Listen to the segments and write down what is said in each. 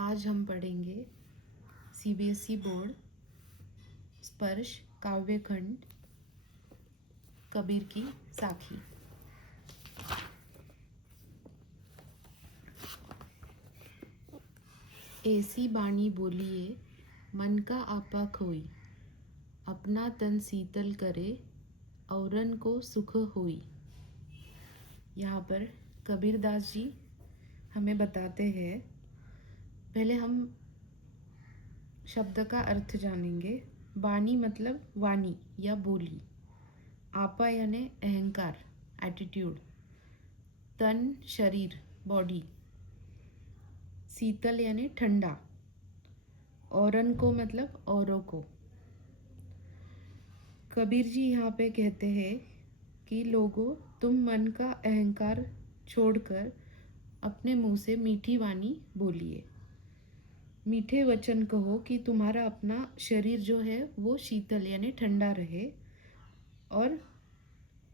आज हम पढ़ेंगे सीबीएसई बोर्ड स्पर्श काव्यखंड कबीर की साखी। ऐसी बाणी बोलिए मन का आपा खोई, अपना तन शीतल करे औरन को सुख होई। यहाँ पर कबीरदास जी हमें बताते हैं। पहले हम शब्द का अर्थ जानेंगे। बाणी मतलब वाणी या बोली, आपा यानी अहंकार एटीट्यूड, तन शरीर बॉडी, शीतल यानी ठंडा, औरन को मतलब औरों को। कबीर जी यहाँ पे कहते हैं कि लोगों, तुम मन का अहंकार छोड़कर अपने मुंह से मीठी वाणी बोलिए, मीठे वचन कहो कि तुम्हारा अपना शरीर जो है वो शीतल यानी ठंडा रहे और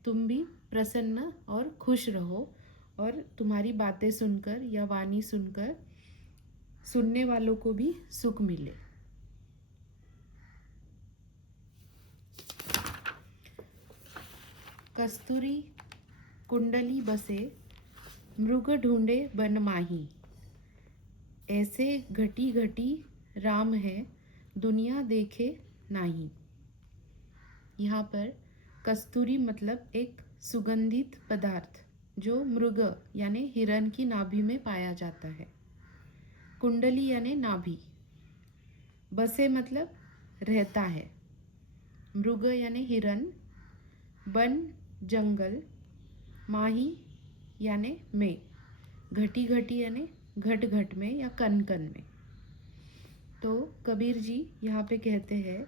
तुम भी प्रसन्न और खुश रहो, और तुम्हारी बातें सुनकर या वाणी सुनकर सुनने वालों को भी सुख मिले। कस्तूरी कुंडली बसे मृग ढूंढे बन माही, ऐसे घटी घटी राम है दुनिया देखे नाही। यहाँ पर कस्तूरी मतलब एक सुगंधित पदार्थ जो मृग यानी हिरण की नाभि में पाया जाता है। कुंडली यानी नाभि, बसे मतलब रहता है, मृग यानी हिरण, बन जंगल, माही यानी में, घटी घटी यानी घट घट में या कन कन में। तो कबीर जी यहाँ पे कहते हैं,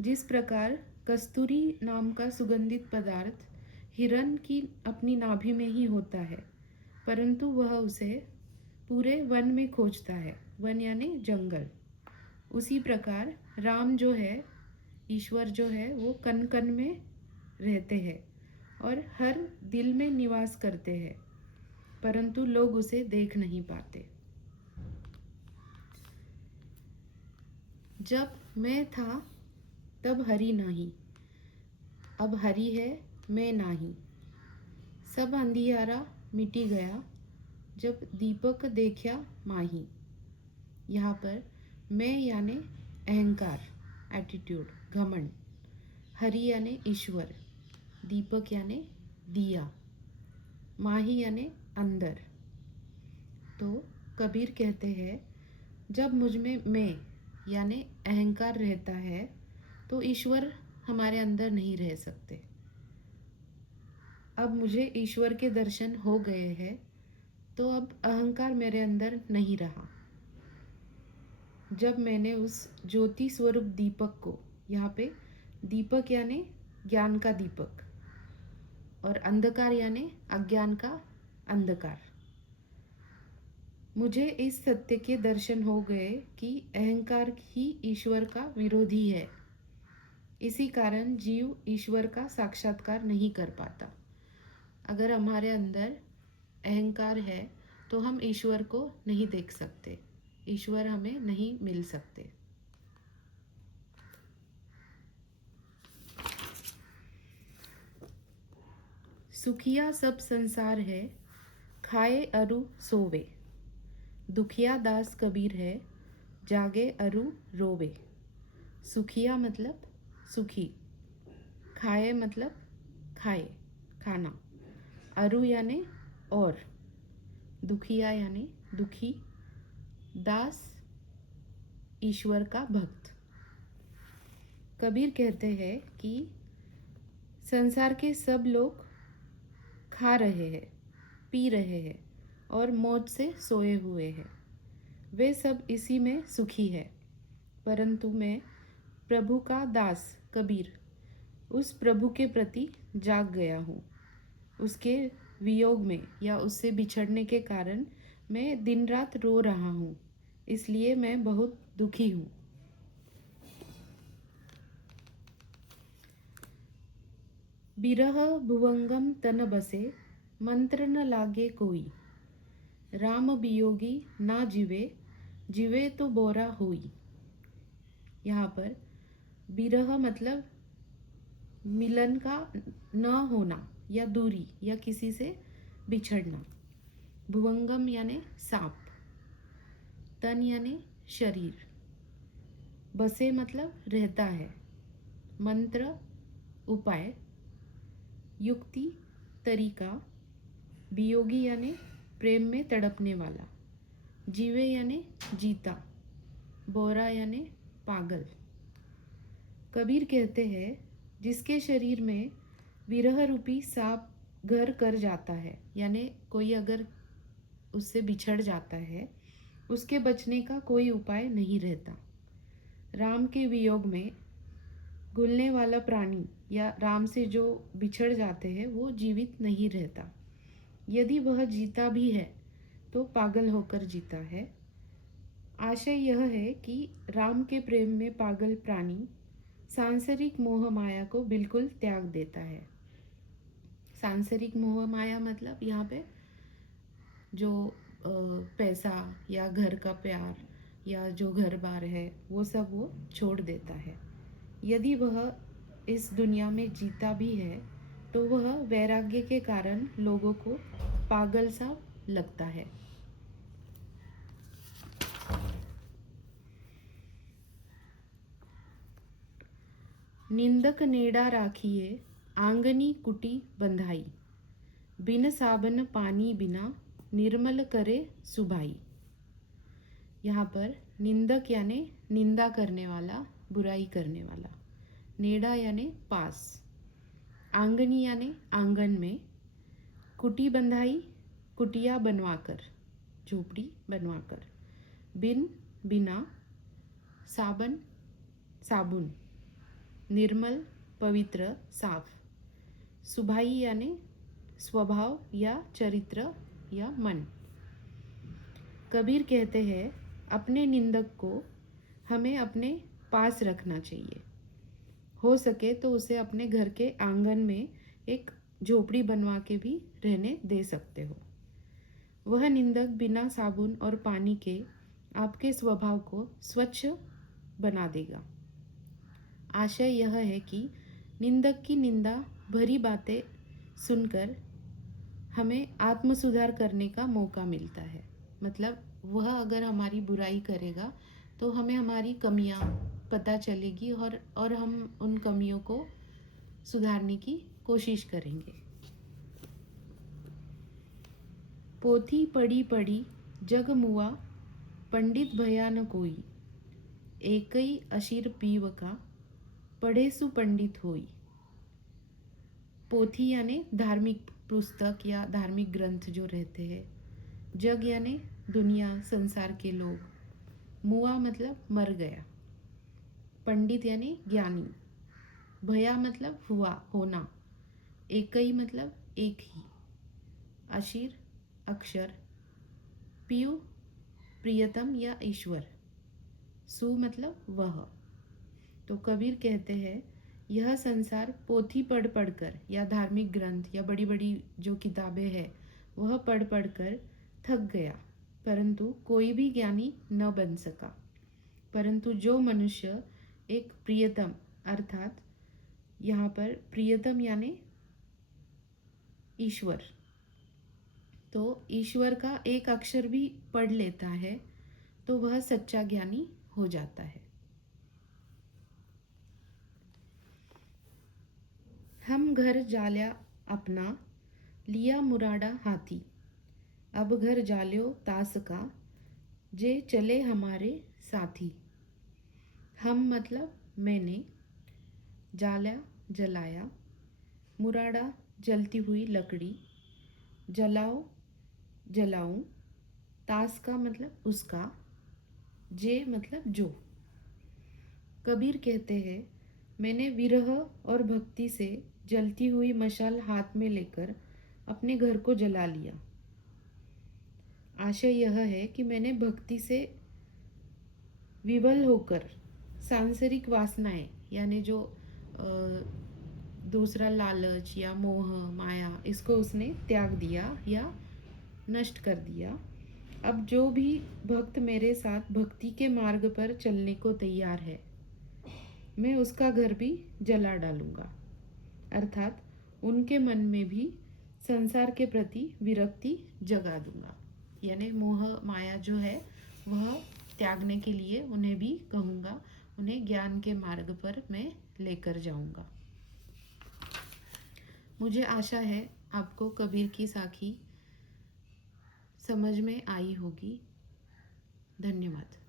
जिस प्रकार कस्तूरी नाम का सुगंधित पदार्थ हिरण की अपनी नाभि में ही होता है, परंतु वह उसे पूरे वन में खोजता है, वन यानी जंगल। उसी प्रकार राम जो है, ईश्वर जो है, वो कन कन में रहते हैं और हर दिल में निवास करते हैं, परंतु लोग उसे देख नहीं पाते। जब मैं था तब हरि नहीं, अब हरि है मैं नाही। सब अंधियारा मिटी गया, जब दीपक देखा माही। यहाँ पर मैं यानी अहंकार एटीट्यूड घमंड, हरि यानी ईश्वर, दीपक यानी दिया, माही यानी अंदर। तो कबीर कहते हैं, जब मुझ में मैं यानी अहंकार रहता है तो ईश्वर हमारे अंदर नहीं रह सकते। अब मुझे ईश्वर के दर्शन हो गए हैं तो अब अहंकार मेरे अंदर नहीं रहा। जब मैंने उस ज्योति स्वरूप दीपक को, यहाँ पे दीपक यानी ज्ञान का दीपक और अंधकार यानी अज्ञान का अंधकार, मुझे इस सत्य के दर्शन हो गए कि अहंकार ही ईश्वर का विरोधी है। इसी कारण जीव ईश्वर का साक्षात्कार नहीं कर पाता। अगर हमारे अंदर अहंकार है तो हम ईश्वर को नहीं देख सकते, ईश्वर हमें नहीं मिल सकते। सुखिया सब संसार है, खाए अरु सोवे। दुखिया दास कबीर है, जागे अरु रोवे। सुखिया मतलब सुखी, खाए मतलब खाए खाना, अरु यानी और, दुखिया यानी दुखी, दास ईश्वर का भक्त। कबीर कहते हैं कि संसार के सब लोग खा रहे हैं, पी रहे हैं और मौज से सोए हुए हैं, वे सब इसी में सुखी है, परंतु मैं प्रभु का दास कबीर उस प्रभु के प्रति जाग गया हूँ। उसके वियोग में या उससे बिछड़ने के कारण मैं दिन रात रो रहा हूँ, इसलिए मैं बहुत दुखी हूँ। बिरह भुवंगम तन बसे, मंत्र न लागे कोई। राम वियोगी ना जीवे, जीवे तो बोरा हुई। यहाँ पर विरह मतलब मिलन का न होना या दूरी या किसी से बिछड़ना। भुवंगम यानी सांप। तन यानी शरीर। बसे मतलब रहता है। मंत्र उपाय। युक्ति तरीका। वियोगी यानी प्रेम में तड़पने वाला। जीवे यानी जीता। बोरा यानी पागल। कबीर कहते हैं जिसके शरीर में विरह रूपी सांप घर कर जाता है, यानी कोई अगर उससे बिछड़ जाता है, उसके बचने का कोई उपाय नहीं रहता। राम के वियोग में घुलने वाला प्राणी या राम से जो बिछड़ जाते हैं वो जीवित नहीं रहता। यदि वह जीता भी है तो पागल होकर जीता है। आशय यह है कि राम के प्रेम में पागल प्राणी सांसारिक मोह माया को बिल्कुल त्याग देता है। सांसारिक मोह माया मतलब यहाँ पे जो पैसा या घर का प्यार या जो घर बार है वो सब वो छोड़ देता है। यदि वह इस दुनिया में जीता भी है तो वह वैराग्य के कारण लोगों को पागल सा लगता है। निंदक नेड़ा राखिए आंगनी कुटी बंधाई। बिन साबन पानी बिना निर्मल करे सुभाई। यहाँ पर निंदक यानी निंदा करने वाला, बुराई करने वाला। नेड़ा यानी पास। आंगनी यानी आंगन में। कुटी बंधाई कुटिया बनवाकर, झोपड़ी बनवाकर। बिन बिना। साबन साबुन। निर्मल पवित्र साफ। सुभाई यानी स्वभाव या चरित्र या मन। कबीर कहते हैं अपने निंदक को हमें अपने पास रखना चाहिए। हो सके तो उसे अपने घर के आंगन में एक झोपड़ी बनवा के भी रहने दे सकते हो। वह निंदक बिना साबुन और पानी के आपके स्वभाव को स्वच्छ बना देगा। आशय यह है कि निंदक की निंदा भरी बातें सुनकर हमें आत्म सुधार करने का मौका मिलता है। मतलब वह अगर हमारी बुराई करेगा तो हमें हमारी कमियां पता चलेगी और हम उन कमियों को सुधारने की कोशिश करेंगे। पोथी पढ़ी पढ़ी जग मुआ पंडित भया न कोई। एकई अशीर पीव का पढ़े सुपंडित होई। पोथी यानी धार्मिक पुस्तक या धार्मिक ग्रंथ जो रहते हैं। जग यानी दुनिया, संसार के लोग। मुआ मतलब मर गया। पंडित यानी ज्ञानी। भया मतलब हुआ, होना। एकई मतलब एक ही। अशीर अक्षर। पीयू प्रियतम या ईश्वर। सु मतलब वह। तो कबीर कहते हैं यह संसार पोथी पढ़ पढ़कर या धार्मिक ग्रंथ या बड़ी बड़ी जो किताबें हैं वह पढ़ पढ़कर थक गया, परंतु कोई भी ज्ञानी न बन सका। परंतु जो मनुष्य एक प्रियतम अर्थात यहाँ पर प्रियतम यानी ईश्वर, तो ईश्वर का एक अक्षर भी पढ़ लेता है तो वह सच्चा ज्ञानी हो जाता है। हम घर जाल्या अपना लिया मुराड़ा हाथी। अब घर जाल्यो तास का जे चले हमारे साथी। हम मतलब मैंने। जाल्या जलाया। मुराड़ा जलती हुई लकड़ी। जलाओ जलाऊं। तास का मतलब उसका। जे मतलब जो। कबीर कहते हैं मैंने विरह और भक्ति से जलती हुई मशाल हाथ में लेकर अपने घर को जला लिया। आशय यह है कि मैंने भक्ति से विवल होकर सांसारिक वासनाएं यानी जो दूसरा लालच या मोह माया इसको उसने त्याग दिया या नष्ट कर दिया। अब जो भी भक्त मेरे साथ भक्ति के मार्ग पर चलने को तैयार है, मैं उसका घर भी जला डालूंगा। अर्थात उनके मन में भी संसार के प्रति विरक्ति जगा दूंगा। यानी मोह माया जो है वह त्यागने के लिए उन्हें भी कहूँगा, उन्हें ज्ञान के मार्ग पर मैं लेकर जाऊंगा। मुझे आशा है आपको कबीर की साखी समझ में आई होगी। धन्यवाद।